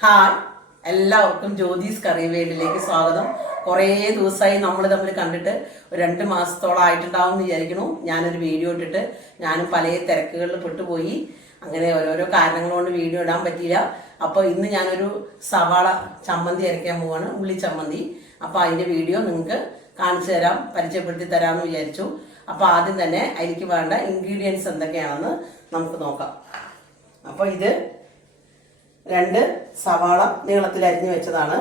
Hi, എല്ലാവർക്കും ജ്യോതിസ് കറിവേലിലേക്ക് സ്വാഗതം. കുറേ ദിവസമായി നമ്മൾ തമ്മിൽ കണ്ടിട്ട് ഒരു 2 മാസത്തോളം ആയിട്ടുണ്ടാവും എന്ന് വിചാരിക്കുന്നു. ഞാനൊരു വീഡിയോ ഇട്ടിട്ട് ഞാനും പല തിരക്കുകളിൽ പെട്ടുപോയി. അങ്ങനെ ഓരോരോ കാരണങ്ങൾ കൊണ്ട് വീഡിയോ ഇടാൻ പറ്റിയില്ല. അപ്പോൾ ഇന്ന് ഞാനൊരു സവാള ചമ്മന്തി അരയ്ക്കാൻ പോവാണ്, ഉള്ളി ചമ്മന്തി. അപ്പോൾ അതിൻ്റെ വീഡിയോ നിങ്ങൾക്ക് കാണിച്ചു തരാം, പരിചയപ്പെടുത്തി തരാമെന്ന് വിചാരിച്ചു. അപ്പോൾ ആദ്യം തന്നെ അതിലേക്ക് വേണ്ട ഇൻഗ്രീഡിയൻസ് എന്തൊക്കെയാണെന്ന് നമുക്ക് നോക്കാം. അപ്പോൾ ഇത് 2 സവാള നീളത്തിൽ അരിഞ്ഞു വെച്ചതാണ്.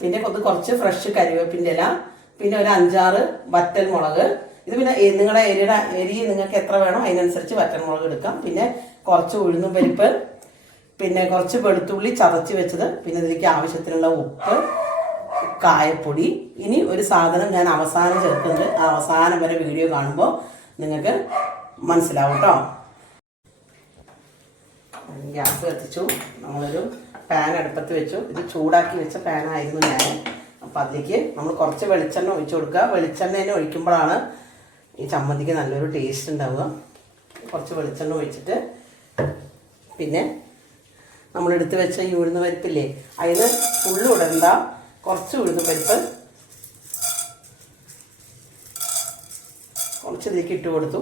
പിന്നെ കുറച്ച് ഫ്രഷ് കരിവേപ്പിൻ്റെ ഇല, പിന്നെ ഒരു 5-6 വറ്റൽ മുളക്. ഇത് പിന്നെ നിങ്ങളുടെ എരി നിങ്ങൾക്ക് എത്ര വേണോ അതിനനുസരിച്ച് വറ്റൽ മുളക് എടുക്കാം. പിന്നെ കുറച്ച് ഉഴുന്നും പരിപ്പ്, പിന്നെ കുറച്ച് വെളുത്തുള്ളി ചതച്ച് വെച്ചത്, പിന്നെ ഇതിലേക്ക് ആവശ്യത്തിനുള്ള ഉപ്പ്, കായപ്പൊടി. ഇനി ഒരു സാധനം ഞാൻ അവസാനം ചേർക്കുന്നത്, അവസാനം വരെ വീഡിയോ കാണുമ്പോൾ നിങ്ങൾക്ക് മനസ്സിലാവും കേട്ടോ. ഗ്യാസ് കത്തിച്ചു, നമ്മളൊരു പാൻ അടുപ്പത്ത് വെച്ചു. ഇത് ചൂടാക്കി വെച്ച പാനായിരുന്നു ഞാൻ. അപ്പോൾ അതിലേക്ക് നമ്മൾ കുറച്ച് വെളിച്ചെണ്ണ ഒഴിച്ചു കൊടുക്കുക. വെളിച്ചെണ്ണ ഒഴിക്കുമ്പോഴാണ് ഈ ചമ്മന്തിക്ക് നല്ലൊരു ടേസ്റ്റ് ഉണ്ടാവുക. കുറച്ച് വെളിച്ചെണ്ണ ഒഴിച്ചിട്ട് പിന്നെ നമ്മളെടുത്ത് വെച്ച ഈ ഉഴുന്ന് പരിപ്പില്ലേ, അതിന് ഫുള്ള് ഇടണ്ട, കുറച്ച് ഉഴുന്ന് പരിപ്പ് കുറച്ച് ഇതിലേക്ക് ഇട്ട് കൊടുത്തു.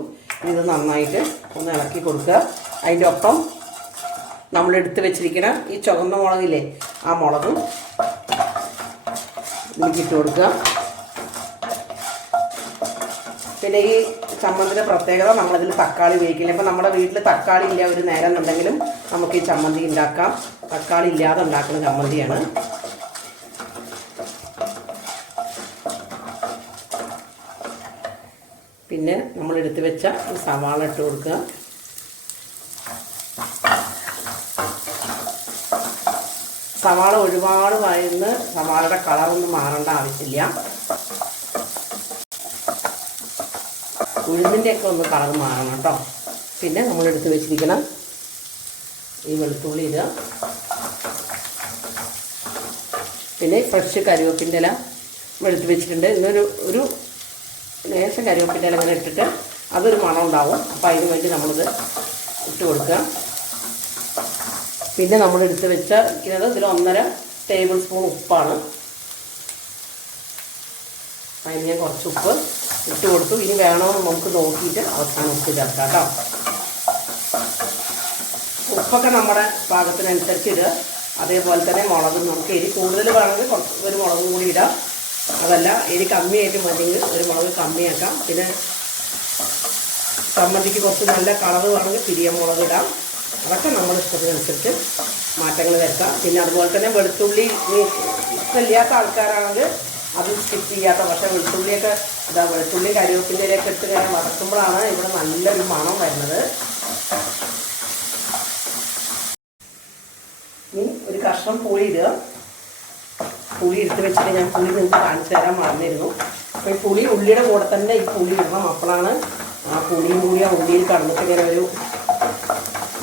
ഇത് നന്നായിട്ട് ഒന്ന് ഇളക്കി കൊടുക്കുക. അതിൻ്റെ ഒപ്പം നമ്മളെടുത്ത് വെച്ചിരിക്കുന്ന ഈ ചുവന്ന മുളകില്ലേ, ആ മുളകും ഇതിലേക്ക് ഇട്ട് കൊടുക്കുക. പിന്നെ ഈ ചമ്മന്തിയുടെ പ്രത്യേകത, നമ്മളതിൽ തക്കാളി ഉപയോഗിക്കില്ല. ഇപ്പം നമ്മുടെ വീട്ടിൽ തക്കാളി ഇല്ല ഒരു നേരം എന്നുണ്ടെങ്കിലും നമുക്ക് ഈ ചമ്മന്തി ഉണ്ടാക്കാം. തക്കാളി ഇല്ലാതെ ഉണ്ടാക്കുന്ന ചമ്മന്തിയാണ്. പിന്നെ നമ്മളെടുത്ത് വെച്ച ഈ സവാള ഇട്ട് കൊടുക്കുക. സവാള ഒരുപാട് വഴന്ന് സവാളയുടെ കളറൊന്നും മാറേണ്ട ആവശ്യമില്ല. ഉഴുന്നിൻ്റെയൊക്കെ ഒന്ന് കളർ മാറണം കേട്ടോ. പിന്നെ നമ്മളെടുത്ത് വെച്ചിരിക്കണം ഈ വെളുത്തുള്ളി ഇടുക. പിന്നെ ഫ്രഷ് കരിവേപ്പിൻ്റെ ഇല എടുത്ത് വെച്ചിട്ടുണ്ട്. ഇന്നൊരു ലേശം കരിവേപ്പിൻ്റെ ഇല ഇങ്ങനെ ഇട്ടിട്ട് അതൊരു മണം ഉണ്ടാവും. അപ്പോൾ അതിന് വേണ്ടി നമ്മളിത് ഇട്ട് കൊടുക്കുക. പിന്നെ നമ്മളെടുത്ത് വെച്ച ഇതിൽ 1.5 ടേബിൾ സ്പൂൺ ഉപ്പാണ്. അതിന് ഞാൻ കുറച്ച് ഉപ്പ് ഇട്ട് കൊടുത്തു. ഇനി വേണമെന്ന് നമുക്ക് നോക്കിയിട്ട് അവസാനം ഉപ്പ് ചേർക്കാം കേട്ടോ. ഉപ്പൊക്കെ നമ്മുടെ പാകത്തിനനുസരിച്ച് ഇടുക. അതേപോലെ തന്നെ മുളക് നമുക്ക് എരി കൂടുതൽ വേണമെങ്കിൽ ഒരു മുളകും കൂടി ഇടാം. അതല്ല എരി കമ്മിയായിട്ട് മതിയെങ്കിൽ ഒരു മുളക് കമ്മിയാക്കാം. പിന്നെ ചമ്മന്തിക്ക് കുറച്ച് നല്ല കളർ വേണമെങ്കിൽ പിരിയ മുളക് ഇടാം. അതൊക്കെ നമ്മുടെ ഇഷ്ടത്തിനനുസരിച്ച് മാറ്റങ്ങൾ വരുത്താം. പിന്നെ അതുപോലെ തന്നെ വെളുത്തുള്ളി ഇഷ്ടമില്ലാത്ത ആൾക്കാരാണെങ്കിൽ അത് സ്കിപ്പ് ചെയ്യാത്ത, പക്ഷേ വെളുത്തുള്ളിയൊക്കെ വെളുത്തുള്ളി കരിവേപ്പിൻ്റെ ഇലയൊക്കെ ഇട്ട് ഇങ്ങനെ വറക്കുമ്പോഴാണ് ഇവിടെ നല്ലൊരു മണം വരുന്നത്. ഇനി ഒരു കഷ്ണം പുളി ഇടുക. പുളി എടുത്ത് വെച്ചിട്ട് ഞാൻ പുളി നിങ്ങൾക്ക് കാണിച്ചു തരാൻ മറന്നിരുന്നു. അപ്പോൾ ഈ പുളി ഉള്ളിയുടെ കൂടെ തന്നെ ഈ പുളി ഇടണം. അപ്പോഴാണ് ആ പുളിയും കൂടി ആ ഉള്ളിയിൽ കടന്നിട്ട് ഇങ്ങനെ ഒരു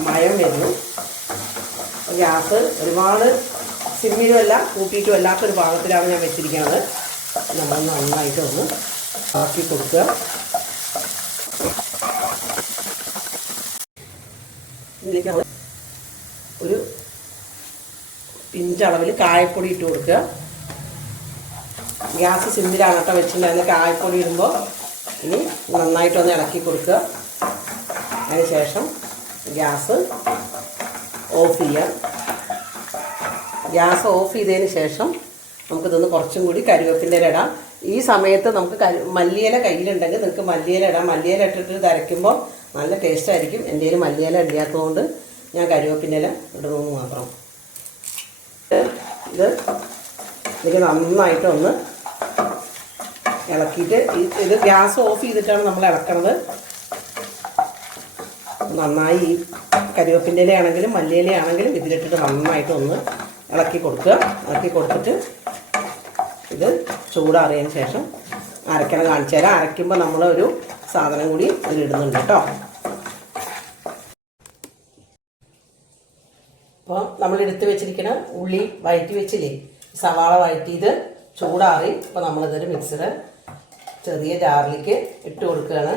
മയം വരുന്നു. ഗ്യാസ് ഒരുപാട് സിമ്മിലുമല്ല കൂട്ടിയിട്ടും അല്ലാത്തൊരു പാകത്തിലാണ് ഞാൻ വെച്ചിരിക്കുന്നത്. നമ്മൾ നന്നായിട്ട് ഒന്ന് ആക്കി കൊടുക്കുക. ഇതിലേക്ക് നമ്മൾ ഒരു പിഞ്ചളവിൽ കായപ്പൊടി ഇട്ട് കൊടുക്കുക. ഗ്യാസ് സിമ്മിലാണ് കേട്ടോ വെച്ചിട്ടുണ്ടായിരുന്നത്. കായപ്പൊടി ഇടുമ്പോൾ ഇനി നന്നായിട്ടൊന്ന് ഇളക്കി കൊടുക്കുക. അതിന് ശേഷം ഗ്യാസ് ഓഫ് ചെയ്യുക. ഗ്യാസ് ഓഫ് ചെയ്തതിന് ശേഷം നമുക്കിതൊന്ന് കുറച്ചും കൂടി കരിവേപ്പിൻ്റെ ഇല ഇടാം. ഈ സമയത്ത് നമുക്ക് മല്ലിയില കയ്യിലുണ്ടെങ്കിൽ നിങ്ങൾക്ക് മല്ലിയില ഇടാം. മല്ലിയില ഇട്ടിട്ട് അരയ്ക്കുമ്പോൾ നല്ല ടേസ്റ്റ് ആയിരിക്കും. എൻ്റെ കയ്യിൽ മല്ലിയില ഇല്ലാത്തതുകൊണ്ട് ഞാൻ കരിവേപ്പിൻ്റെ ഇല ഇടുന്നു മാത്രം. ഇത് നന്നായിട്ടൊന്ന് ഇളക്കിയിട്ട് ഇത് ഗ്യാസ് ഓഫ് ചെയ്തിട്ടാണ് നമ്മൾ ഇളക്കണത്. നന്നായി ഈ കരിവേപ്പിൻ്റെ ഇലയാണെങ്കിലും മല്ലിയിലയാണെങ്കിലും ഇതിലിട്ടിട്ട് നന്നായിട്ടൊന്ന് ഇളക്കി കൊടുക്കുക. ഇളക്കി കൊടുത്തിട്ട് ഇത് ചൂടാറിയതിന് ശേഷം അരയ്ക്കണം കാണിച്ചു തരാം. അരയ്ക്കുമ്പോൾ നമ്മളൊരു സാധനം കൂടി ഇതിലിടുന്നുണ്ട് കേട്ടോ. അപ്പോൾ നമ്മളെടുത്ത് വെച്ചിരിക്കുന്ന ഉള്ളി വഴറ്റി വെച്ചില്ലേ, സവാള വഴറ്റിയത് ചൂടാറി. ഇപ്പോൾ നമ്മളിതൊരു മിക്സിയുടെ ചെറിയ ജാറിലേക്ക് ഇട്ട് കൊടുക്കുകയാണ്.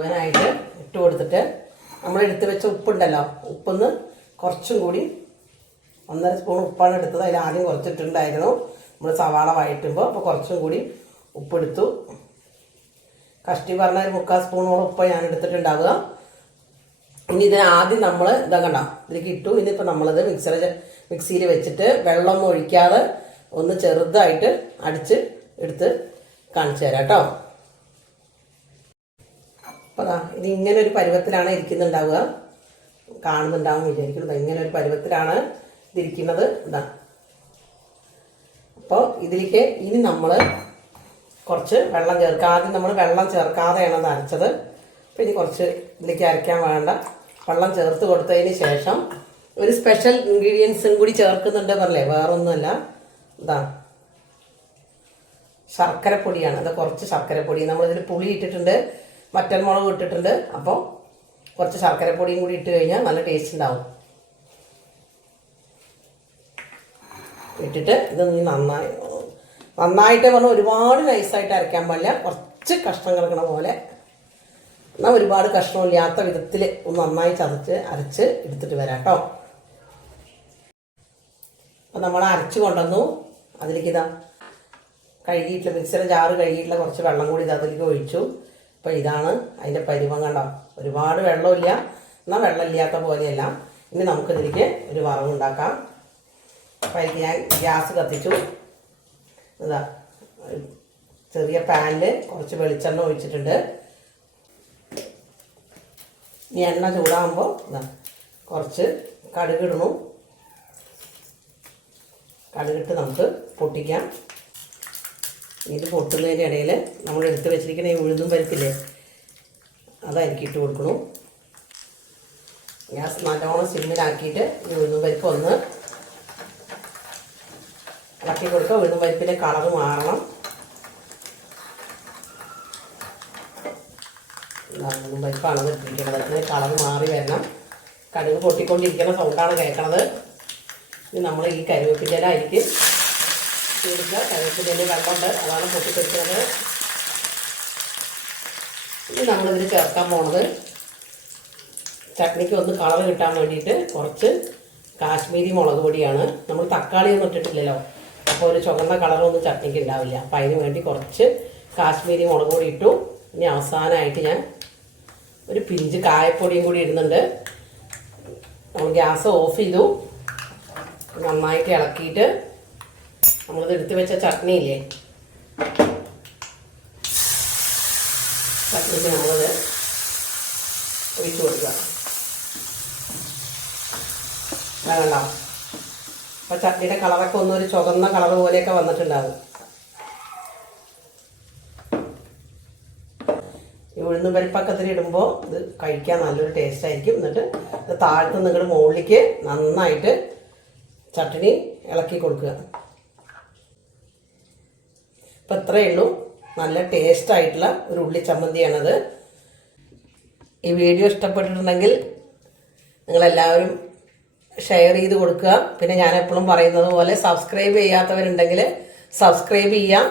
മുഴുവനായിട്ട് ഇട്ട് കൊടുത്തിട്ട് നമ്മൾ എടുത്ത് വെച്ച ഉപ്പുണ്ടല്ലോ, ഉപ്പൊന്ന് കുറച്ചും കൂടി 1.5 സ്പൂൺ ഉപ്പാണ് എടുത്തത്. അതിൽ ആദ്യം കുറച്ചിട്ടുണ്ടായിരുന്നു നമ്മൾ സവാള വഴറ്റുമ്പോൾ. അപ്പോൾ കുറച്ചും കൂടി ഉപ്പെടുത്തു. കഷ്ടി പറഞ്ഞ ഒരു 3/4 സ്പൂണോളം ഉപ്പ് ഞാൻ എടുത്തിട്ടുണ്ടാവുക. ഇനി ഇതിന് ആദ്യം നമ്മൾ ഇതാ കണ്ടോ ഇതിലേക്ക് ഇട്ടു. ഇനിയിപ്പോൾ നമ്മളിത് മിക്സിയിൽ വെച്ചിട്ട് വെള്ളമൊന്നും ഒഴിക്കാതെ ഒന്ന് ചെറുതായിട്ട് അടിച്ച് എടുത്ത് കാണിച്ചു തരാം കേട്ടോ. അപ്പോൾ ഇത് ഇങ്ങനെ ഒരു പരുവത്തിലാണ് ഇരിക്കുന്നുണ്ടാവുക, കാണുന്നുണ്ടാവും വിചാരിക്കുന്നത്. ഇങ്ങനെ ഒരു പരുവത്തിലാണ് ഇതിരിക്കുന്നത്. ഇതാ. അപ്പോൾ ഇതിലേക്ക് ഇനി നമ്മൾ കുറച്ച് വെള്ളം ചേർക്കുക. ആദ്യം നമ്മൾ വെള്ളം ചേർക്കാതെയാണ് അത് അരച്ചത്. അപ്പോൾ ഇനി കുറച്ച് ഇതിലേക്ക് അരയ്ക്കാൻ വേണ്ട വെള്ളം ചേർത്ത് കൊടുത്തതിന് ശേഷം ഒരു സ്പെഷ്യൽ ഇൻഗ്രീഡിയൻസും കൂടി ചേർക്കുന്നുണ്ട് പറഞ്ഞേ, വേറൊന്നുമല്ല. ഇതാ ശർക്കരപ്പൊടിയാണ്. അത് കുറച്ച് ശർക്കരപ്പൊടി നമ്മളിതിൽ പുളി ഇട്ടിട്ടുണ്ട്, വറ്റൽമുളക് ഇട്ടിട്ടുണ്ട്. അപ്പോൾ കുറച്ച് ശർക്കരപ്പൊടിയും കൂടി ഇട്ട് കഴിഞ്ഞാൽ നല്ല ടേസ്റ്റ് ഉണ്ടാവും. ഇട്ടിട്ട് ഇത് നീ നന്നായിട്ട് പറഞ്ഞാൽ ഒരുപാട് നൈസായിട്ട് അരയ്ക്കാൻ പാടില്ല, കുറച്ച് കഷ്ണം കിടക്കണ പോലെ, എന്നാൽ ഒരുപാട് കഷ്ണമില്ലാത്ത വിധത്തിൽ ഒന്ന് നന്നായി അരച്ച് എടുത്തിട്ട് വരാം കേട്ടോ. അപ്പം നമ്മൾ അരച്ച് കൊണ്ടുവന്നു. അതിലേക്ക് ഇതാ കഴുകിയിട്ടുള്ള മിക്സിയുടെ ജാറ് കഴുകിയിട്ടുള്ള കുറച്ച് വെള്ളം കൂടി ഇത് അതിലേക്ക് ഒഴിച്ചു. അപ്പോൾ ഇതാണ് അതിൻ്റെ പരിവം കണ്ടോ. ഒരുപാട് വെള്ളമില്ല, എന്നാൽ വെള്ളമില്ലാത്ത പോലെയല്ല. ഇനി നമുക്കിതിലേക്ക് ഒരു വറവുണ്ടാക്കാം. അപ്പോൾ അതിലേക്ക് ഞാൻ ഗ്യാസ് കത്തിച്ചു. ഇതാ ചെറിയ പാനിൽ കുറച്ച് വെളിച്ചെണ്ണ ഒഴിച്ചിട്ടുണ്ട്. ഈ എണ്ണ ചൂടാകുമ്പോൾ ഇതാ കുറച്ച് കടുകിടണു. കടുകിട്ട് നമുക്ക് പൊട്ടിക്കാം. ഇത് പൊട്ടുന്നതിൻ്റെ ഇടയിൽ നമ്മൾ എടുത്ത് വെച്ചിരിക്കുന്ന ഈ ഉഴുന്നും പരിപ്പില്ലേ, അതായിരിക്കും ഇട്ട് കൊടുക്കണം. ഗ്യാസ് നല്ലോണം സിമ്മിലാക്കിയിട്ട് ഈ ഉഴുന്നും പരിപ്പ് ഒന്ന് ഇളക്കി കൊടുക്കുക. ഉഴുന്നും പരിപ്പിൻ്റെ കളറ് മാറണം. ഉഴുന്നും പരിപ്പാണ് ഇട്ടിരിക്കുന്നത്. അതിന് കളറ് മാറി വരണം. കടുക് പൊട്ടിക്കൊണ്ടിരിക്കുന്ന സൗണ്ടാണ് കേൾക്കണത്. ഇനി നമ്മൾ ഈ കറിവേപ്പിൻ്റെ ഇല ആയിരിക്കും കൊടുക്കുക. കറിവേപ്പിൻ്റെ ഇല വെള്ളമുണ്ട്, അതാണ് പൊട്ടിപ്പൊടിക്കുന്നത്. ഇനി നമ്മളിതിൽ ചേർക്കാൻ പോണത് ചട്നിക്ക് ഒന്ന് കളർ കിട്ടാൻ വേണ്ടിയിട്ട് കുറച്ച് കാശ്മീരി മുളക് പൊടിയാണ്. നമ്മൾ തക്കാളിയൊന്നും ഇട്ടിട്ടില്ലല്ലോ, അപ്പോൾ ഒരു ചുവന്ന കളറൊന്നും ചട്നിക്ക് ഉണ്ടാവില്ല. അപ്പം അതിന് വേണ്ടി കുറച്ച് കാശ്മീരി മുളക് പൊടി ഇട്ടു. ഇനി അവസാനമായിട്ട് ഞാൻ ഒരു പിഞ്ച് കായപ്പൊടിയും കൂടി ഇടുന്നുണ്ട്. നമ്മൾ ഗ്യാസ് ഓഫ് ചെയ്തു. നന്നായിട്ട് ഇളക്കിയിട്ട് നമ്മളിത് എടുത്ത് വെച്ച ചട്നി ഇല്ലേ, ചട്നിക്ക് നമ്മളിത് ഒഴിച്ചു കൊടുക്കുക. വേണ്ട. അപ്പം ചട്നിയുടെ കളറൊക്കെ ഒന്നൊരു ചുവന്ന കളർ പോലെയൊക്കെ വന്നിട്ടുണ്ടാവും. ഈ ഉഴുന്നും പരിപ്പൊക്കെ ഇടുമ്പോൾ ഇത് കഴിക്കാൻ നല്ലൊരു ടേസ്റ്റ് ആയിരിക്കും. എന്നിട്ട് ഇത് താഴത്ത് നിങ്ങളുടെ മുകളിലേക്ക് നന്നായിട്ട് ചട്നി ഇളക്കി കൊടുക്കുക. അപ്പം ഇത്രയേ ഉള്ളൂ. നല്ല ടേസ്റ്റ് ആയിട്ടുള്ള ഒരു ഉള്ളി ചമ്മന്തിയാണത്. ഈ വീഡിയോ ഇഷ്ടപ്പെട്ടിട്ടുണ്ടെങ്കിൽ നിങ്ങളെല്ലാവരും ഷെയർ ചെയ്ത് കൊടുക്കുക. പിന്നെ ഞാൻ എപ്പോഴും പറയുന്നത് പോലെ സബ്സ്ക്രൈബ് ചെയ്യാത്തവരുണ്ടെങ്കിൽ സബ്സ്ക്രൈബ് ചെയ്യുക.